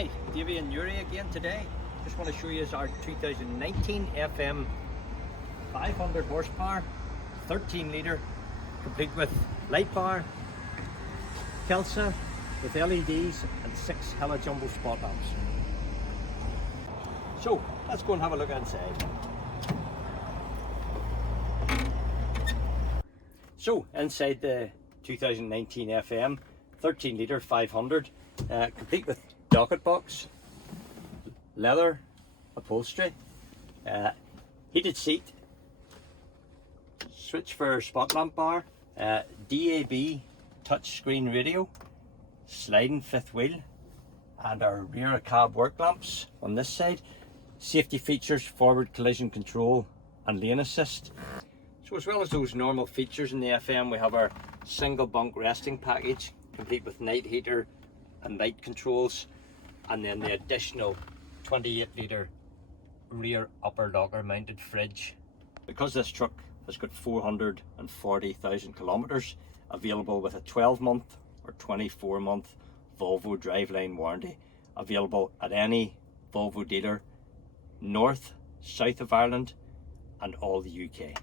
Hi, Davey and Yuri again today. Just want to show you our 2019 FM500 horsepower, 13 litre, complete with light bar, Kelsa with LEDs and 6 hella jumbo spot lamps. So let's go and have a look inside. So inside the 2019 FM 13 litre 500, complete with docket box, leather upholstery, heated seat, switch for spot lamp bar, DAB touchscreen radio, sliding fifth wheel, and our rear cab work lamps on this side. Safety features, forward collision control and lane assist. So as well as those normal features in the FM, we have our single bunk resting package complete with night heater and light controls, and then the additional 28 litre rear upper locker mounted fridge. Because this truck has got 440,000 kilometres, available with a 12-month or 24-month Volvo driveline warranty, available at any Volvo dealer north, south of Ireland and all the UK.